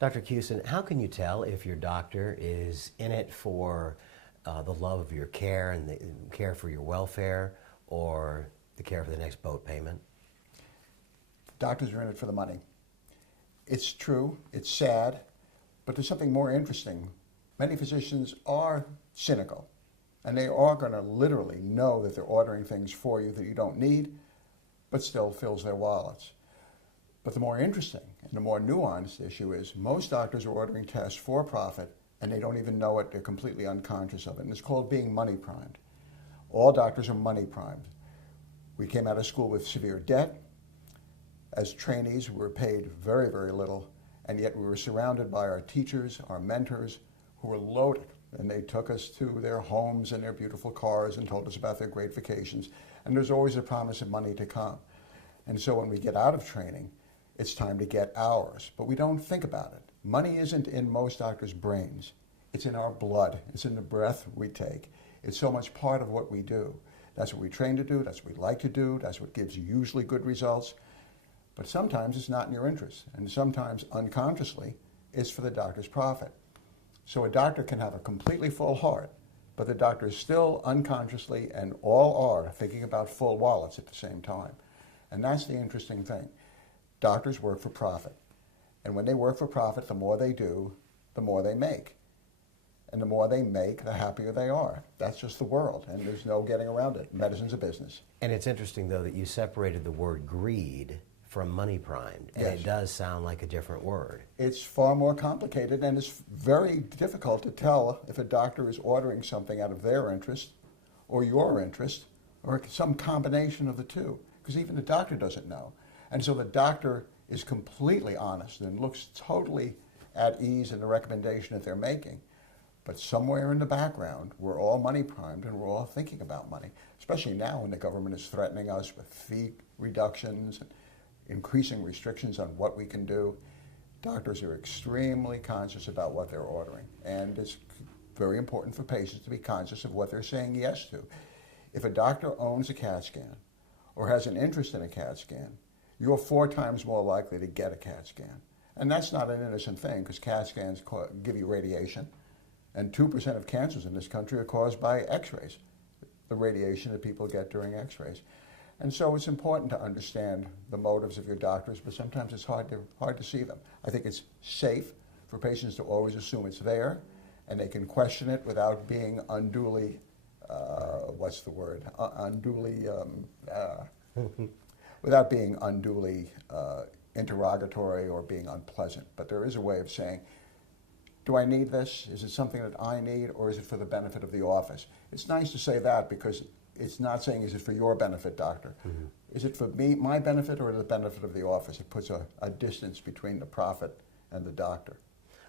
Dr. Cusin, how can you tell if your doctor is in it for the love of your care and the care for your welfare, or the care for the next boat payment? Doctors are in it for the money. It's true, it's sad, but there's something more interesting. Many physicians are cynical, and they are going to literally know that they're ordering things for you that you don't need, but still fills their wallets. But the more interesting and the more nuanced issue is most doctors are ordering tests for profit, and they don't even know it. They're completely unconscious of it, and it's called being money primed. All doctors are money primed. We came out of school with severe debt. As trainees, we were paid very, very little, and yet we were surrounded by our teachers, our mentors, who were loaded, and they took us to their homes and their beautiful cars and told us about their great vacations, and there's always a promise of money to come. And so when we get out of training, it's time to get ours, but we don't think about it. Money isn't in most doctors' brains. It's in our blood. It's in the breath we take. It's so much part of what we do. That's what we train to do. That's what we like to do. That's what gives usually good results. But sometimes it's not in your interest, and sometimes unconsciously it's for the doctor's profit. So a doctor can have a completely full heart, but the doctor is still unconsciously, and all are, thinking about full wallets at the same time. And that's the interesting thing. Doctors work for profit. And when they work for profit, the more they do, the more they make. And the more they make, the happier they are. That's just the world, and there's no getting around it. Medicine's a business. And it's interesting, though, that you separated the word greed from money primed, and Yes. it does sound like a different word. It's far more complicated, and it's very difficult to tell if a doctor is ordering something out of their interest or your interest or some combination of the two, because even the doctor doesn't know. And so the doctor is completely honest and looks totally at ease in the recommendation that they're making. But somewhere in the background, we're all money primed and we're all thinking about money, especially now when the government is threatening us with fee reductions and increasing restrictions on what we can do. Doctors are extremely conscious about what they're ordering, and it's very important for patients to be conscious of what they're saying yes to. If a doctor owns a CAT scan or has an interest in a CAT scan, you're 4 times more likely to get a CAT scan. And that's not an innocent thing, because CAT scans give you radiation, and 2% of cancers in this country are caused by x-rays, the radiation that people get during x-rays. And so it's important to understand the motives of your doctors, but sometimes it's hard to see them. I think it's safe for patients to always assume it's there, and they can question it without being unduly, without being unduly interrogatory or being unpleasant. But there is a way of saying, do I need this? Is it something that I need, or is it for the benefit of the office? It's nice to say that, because it's not saying, is it for your benefit, doctor? Mm-hmm. Is it for me, my benefit, or the benefit of the office? It puts a distance between the profit and the doctor.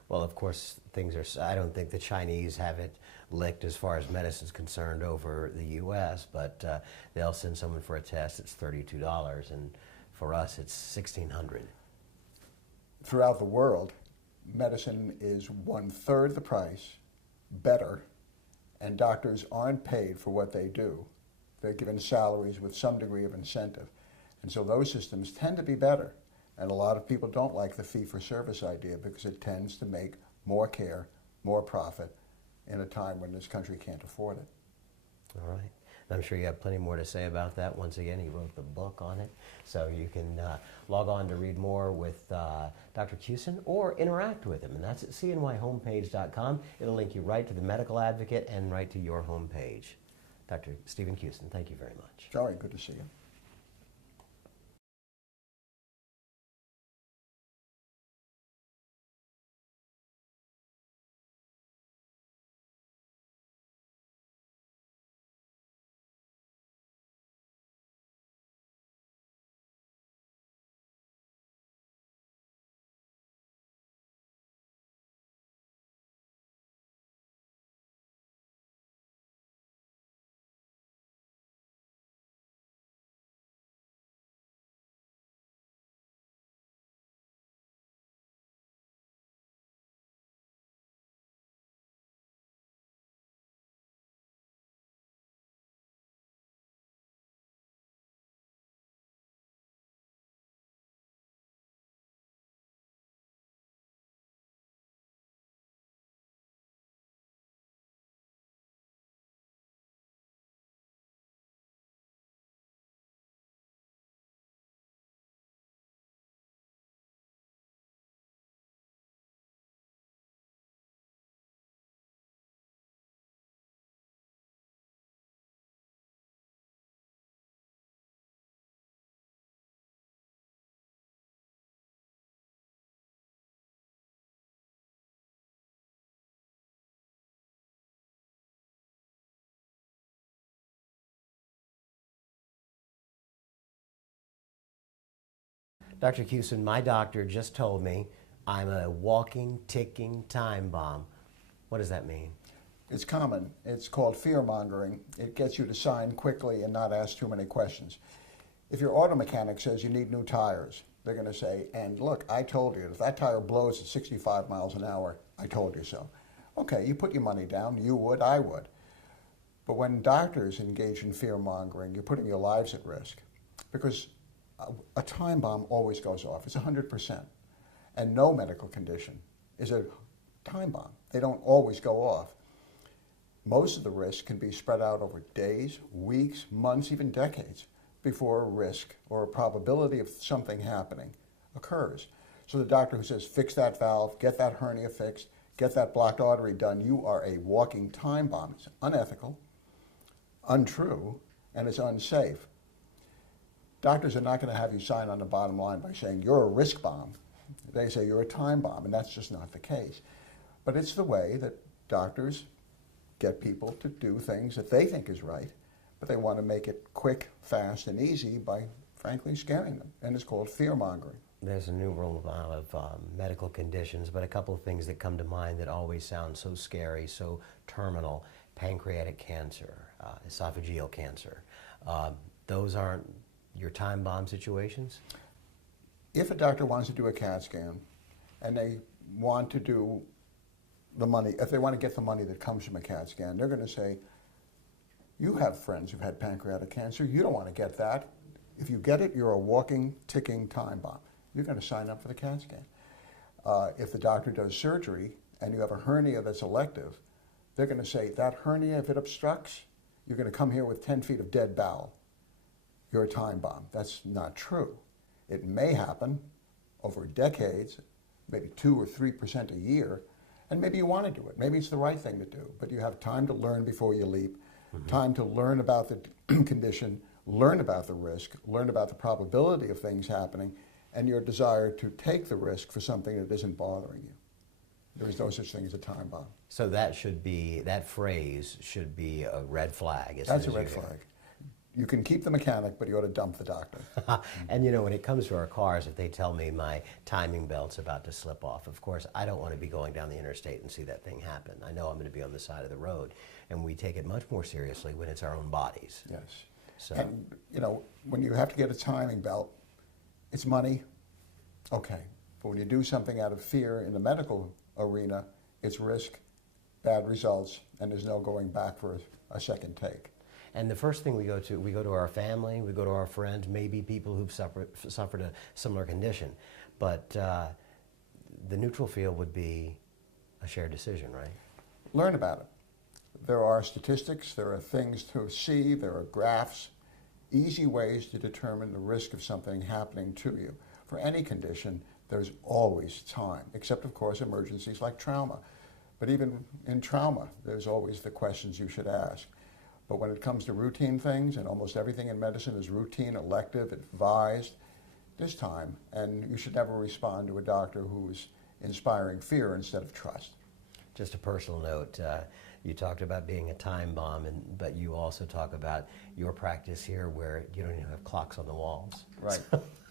Well, of course, things are, I don't think the Chinese have it licked as far as medicine is concerned over the U.S., but they'll send someone for a test, it's $32, and for us, it's $1,600. Throughout the world, medicine is 1/3 the price, better, and doctors aren't paid for what they do. They're given salaries with some degree of incentive. And so those systems tend to be better. And a lot of people don't like the fee-for-service idea, because it tends to make more care, more profit in a time when this country can't afford it. All right. And I'm sure you have plenty more to say about that. Once again, he wrote the book on it. So you can log on to read more with Dr. Cusin or interact with him. And that's at cnyhomepage.com. It'll link you right to the medical advocate and right to your homepage. Dr. Stephen Cusin, thank you very much. Joey, good to see you. Dr. Cusin, my doctor just told me I'm a walking, ticking time bomb. What does that mean? It's common. It's called fear mongering. It gets you to sign quickly and not ask too many questions. If your auto mechanic says you need new tires, they're going to say, and look, I told you, if that tire blows at 65 miles an hour, I told you so. Okay, you put your money down. You would, I would. But when doctors engage in fear mongering, you're putting your lives at risk, because a time bomb always goes off. It's 100%. And no medical condition is a time bomb. They don't always go off. Most of the risk can be spread out over days, weeks, months, even decades before a risk or a probability of something happening occurs. So the doctor who says, fix that valve, get that hernia fixed, get that blocked artery done, you are a walking time bomb. It's unethical, untrue, and it's unsafe. Doctors are not going to have you sign on the bottom line by saying you're a risk bomb. They say you're a time bomb, and that's just not the case. But it's the way that doctors get people to do things that they think is right, but they want to make it quick, fast, and easy by, frankly, scaring them. And it's called fear mongering. There's a numerous amount of medical conditions, but a couple of things that come to mind that always sound so scary, so terminal: pancreatic cancer, esophageal cancer. Those aren't your time bomb situations? If a doctor wants to do a CAT scan and they want to do the money, if they want to get the money that comes from a CAT scan, they're going to say, you have friends who've had pancreatic cancer, you don't want to get that. If you get it, you're a walking, ticking time bomb. You're going to sign up for the CAT scan. If the doctor does surgery and you have a hernia that's elective, they're going to say, that hernia, if it obstructs, you're going to come here with 10 feet of dead bowel. You're a time bomb. That's not true. It may happen over decades, maybe 2 or 3% a year, and maybe you want to do it. Maybe it's the right thing to do, but you have time to learn before you leap, time to learn about the condition, learn about the risk, learn about the probability of things happening, and your desire to take the risk for something that isn't bothering you. There is no such thing as a time bomb. So that should be, that phrase should be a red flag. That's a red flag. You can keep the mechanic, but you ought to dump the doctor. And you know, when it comes to our cars, if they tell me my timing belt's about to slip off, of course, I don't want to be going down the interstate and see that thing happen. I know I'm going to be on the side of the road, and we take it much more seriously when it's our own bodies. Yes. So, and, you know, when you have to get a timing belt, it's money, okay. But when you do something out of fear in the medical arena, it's risk, bad results, and there's no going back for a second take. and the first thing we go to our family, we go to our friends, maybe people who've suffered a similar condition. But the neutral field would be a shared decision, right? Learn about it. There are statistics, there are things to see, there are graphs, easy ways to determine the risk of something happening to you. For any condition, there's always time, except of course emergencies like trauma. But even in trauma, there's always the questions you should ask. But when it comes to routine things, and almost everything in medicine is routine, elective, advised, there's time, and you should never respond to a doctor who's inspiring fear instead of trust. Just a personal note, you talked about being a time bomb, but you also talk about your practice here where you don't even have clocks on the walls. Right.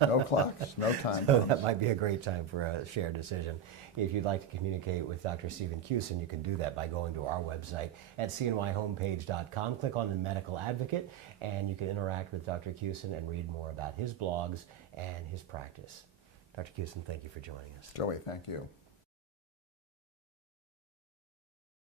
No clocks, no time So bombs. that might be a great time for a shared decision. If you'd like to communicate with Dr. Stephen Cusin, you can do that by going to our website at cnyhomepage.com. Click on the Medical Advocate, and you can interact with Dr. Cusin and read more about his blogs and his practice. Dr. Cusin, thank you for joining us. Joey, thank you.